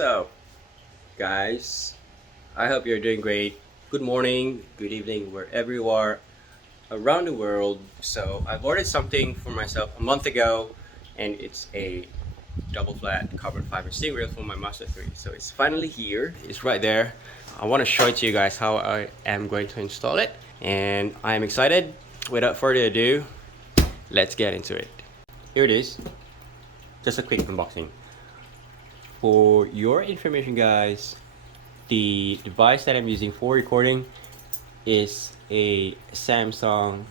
up, guys? I hope you're doing great. Good morning, good evening, wherever you are around the world. So, I've ordered something for myself a month ago, and it's a double flat carbon fiber steering wheel for my Mazda 3. So, it's finally here, it's right there. I want to show it to you guys how I am going to install it, and I'm excited. Without further ado, let's get into it. Here it is, just a quick unboxing. For your information, guys, the device that I'm using for recording is a Samsung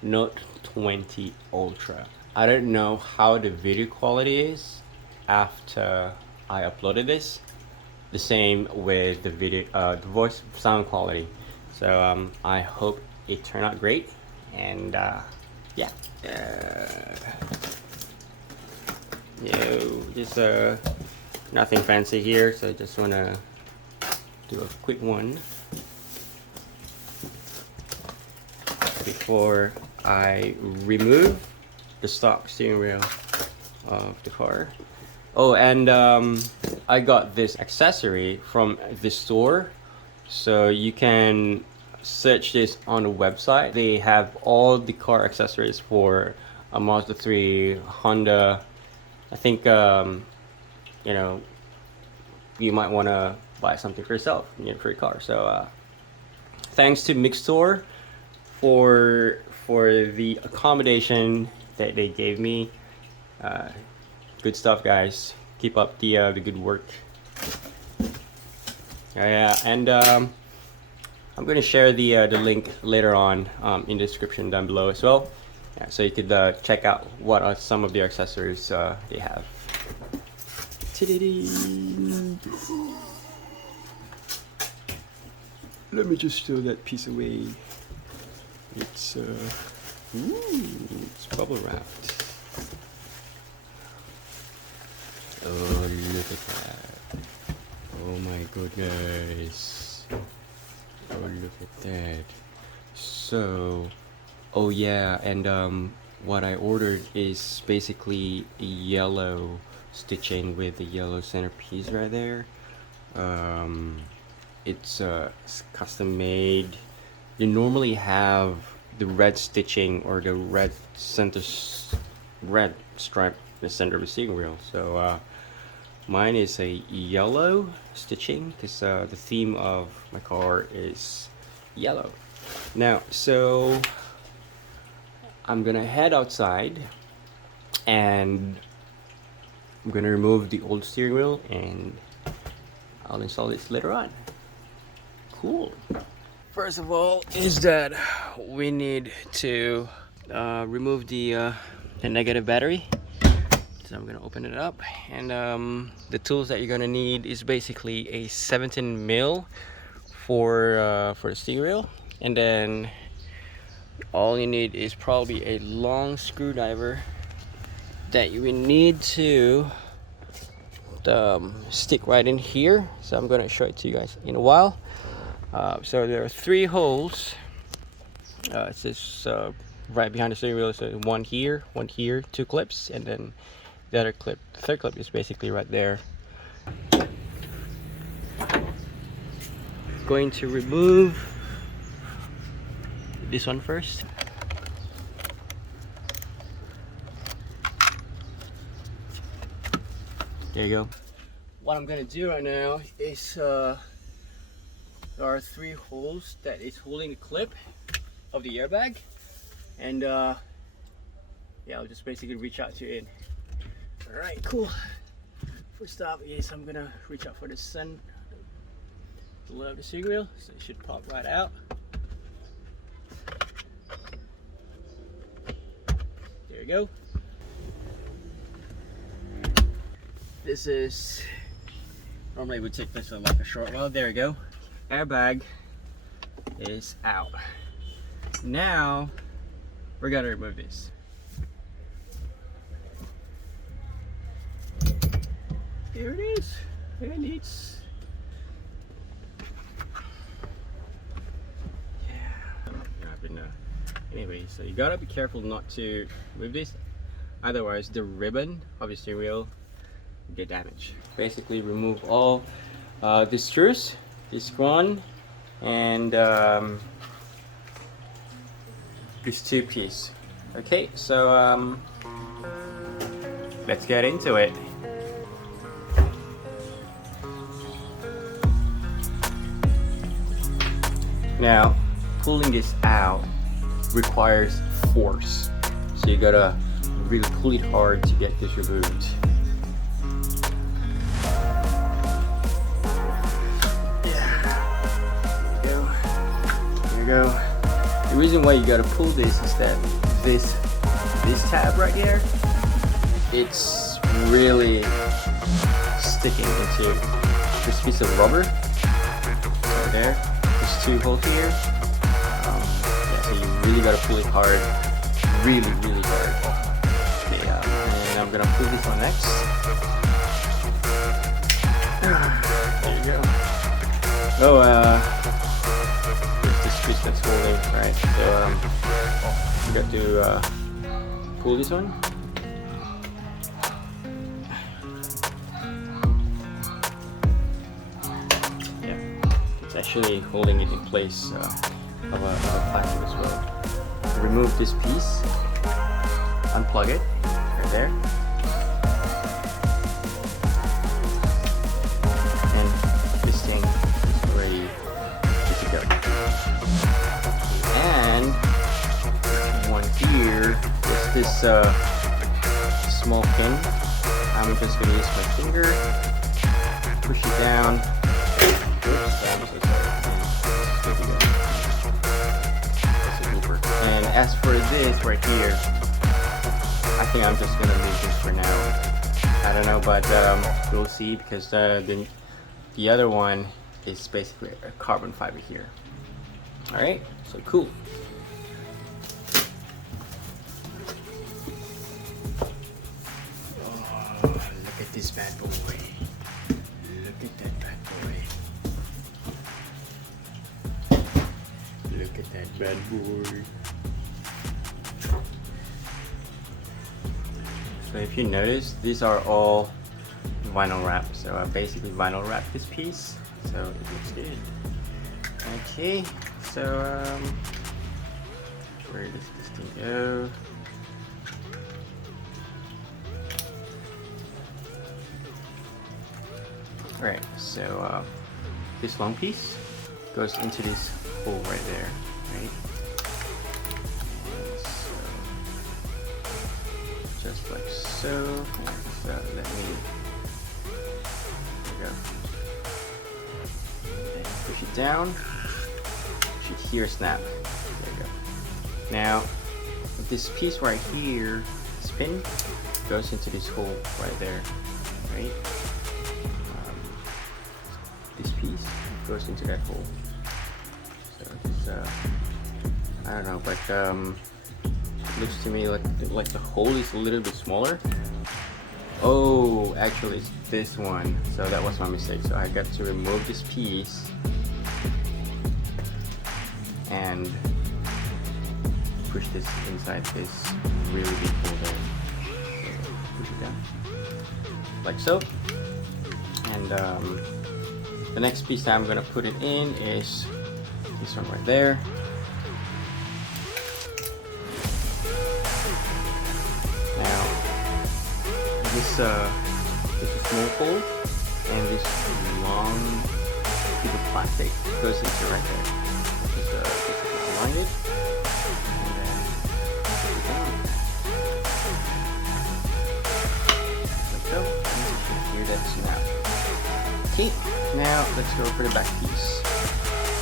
Note 20 Ultra. I don't know how the video quality is after I uploaded this. The same with the video, the voice sound quality. So I hope it turned out great. And yeah, just nothing fancy here. So I just wanna do a quick one before I remove the stock steering wheel of the car. Oh, and I got this accessory from the store, so you can search this on the website. They have all the car accessories for a Mazda 3, Honda. I think you know, you might want to buy something for yourself, for your car. So thanks to Mixstore for the accommodation that they gave me. Good stuff, guys. Keep up the good work. Yeah, and I'm going to share the link later on in the description down below as well. Yeah, so you could check out what are some of the accessories they have. Let me just throw that piece away. It's it's bubble wrapped. Oh, look at that. Oh my goodness. Oh, look at that. So, oh yeah, and what I ordered is basically yellow stitching with the yellow centerpiece right there. It's custom made. You normally have the red stitching or the red red stripe in the center of the steering wheel. So mine is a yellow stitching because the theme of my car is yellow. Now, so I'm gonna head outside and I'm gonna remove the old steering wheel and I'll install this later on. Cool. First of all is that we need to remove the negative battery. So I'm gonna open it up, and the tools that you're gonna need is basically a 17 mil for the steering wheel, and then all you need is probably a long screwdriver that you will need to stick right in here. So I'm gonna show it to you guys in a while. So there are 3 holes. It's just right behind the steering wheel. So one here, 2 clips, and then the other clip, the third clip is basically right there. Going to remove this one first. There you go. What I'm gonna do right now is there are 3 holes that is holding the clip of the airbag, and yeah, I'll just basically reach out to it. All right, cool. First off is I'm gonna reach out for the lid of the steering wheel, so it should pop right out. There you go. This is normally it would take this like a short while. There you go. Airbag is out. Now we're gonna remove this. Here it is, and it's anyway. So you gotta be careful not to move this, otherwise the ribbon of your steering wheel get damaged. Basically remove all the screws, this one, and this two piece. Okay, so let's get into it. Now, pulling this out requires force, so you gotta really pull it hard to get this removed. Yeah, here we go. The reason why you gotta pull this is that this tab right here, it's really sticking into this piece of rubber right there. There's two holes here. Yeah, so you really gotta pull it hard, really hard. Okay, and I'm gonna pull this one next. There you go. Oh, there's this piece that's holding, right? So you got to pull this one. Actually holding it in place of a plastic as well. Remove this piece, unplug it right there, and this thing is already good to go. And one here is this small pin. I'm just going to use my finger, push it down. And as for this right here, I think I'm just gonna leave this for now. I don't know, but we'll see, because the other one is basically a carbon fiber here. All right, so cool. Oh, look at this bad boy. Look at that bad boy. Look at that bad boy. So if you notice, these are all vinyl wrap. So I basically vinyl wrap this piece, so it looks good. Okay, so where does this thing go? Alright, so this long piece goes into this hole right there, right? And so, just like so. So let me, there we go. And push it down. You should hear a snap. There we go. Now, this piece right here, spin, goes into this hole right there, right? This piece goes into that hole. So it's, I don't know, but it looks to me like the hole is a little bit smaller. Oh, actually it's this one. So that was my mistake. So I got to remove this piece and push this inside this really big hole there. So push it down like so. And the next piece that I'm gonna put it in is this one right there. Now, this small hole and this long piece of plastic goes into right there. Just align it and then put it down like so. And you can hear that snap. Okay, now let's go for the back piece.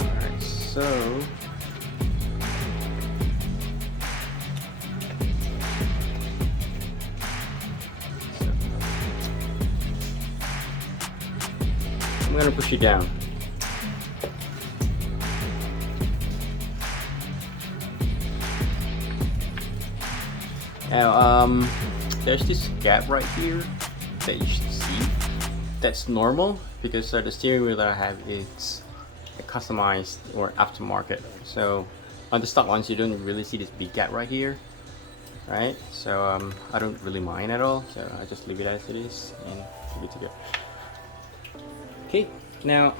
Alright, so I'm gonna push it down. Now, there's this gap right here that you should see. That's normal because the steering wheel that I have is a customized or aftermarket. So on the stock ones, you don't really see this big gap right here. right? So I don't really mind at all, so I just leave it as it is and we're good to go. Okay, now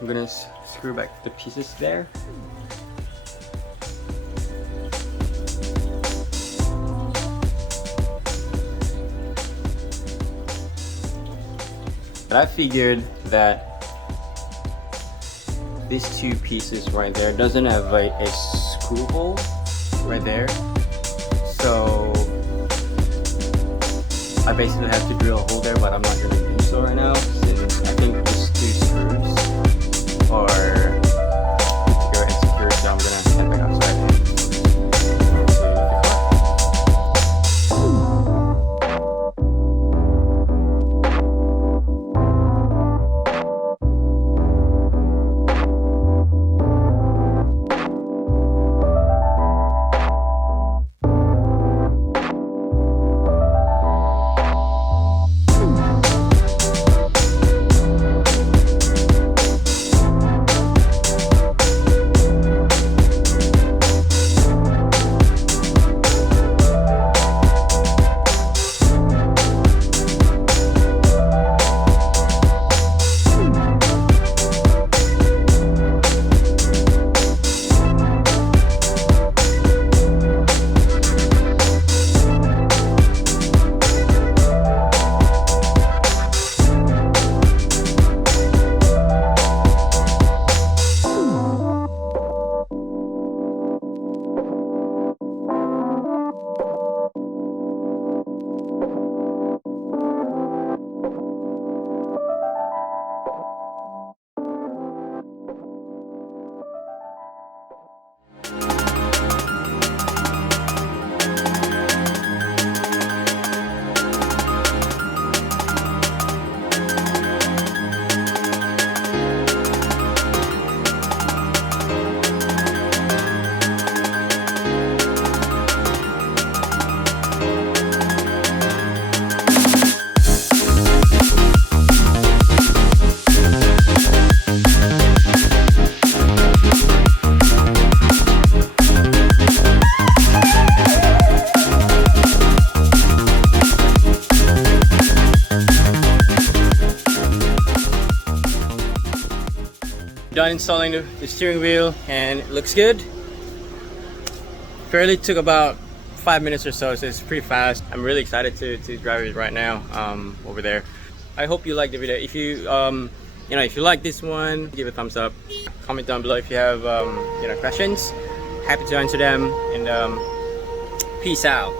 I'm gonna screw back the pieces there. But I figured that these two pieces right there doesn't have a screw hole right there, so I basically have to drill a hole there, but I'm not going to do so right now since I think these two screws are secure and secure, so I'm going to head back outside and done installing the steering wheel and it looks good. Fairly took about 5 minutes or so, so it's pretty fast. I'm really excited to drive it right now over there. I hope you liked the video. If you if you like this one, give it a thumbs up. Comment down below if you have questions. Happy to answer them, and peace out.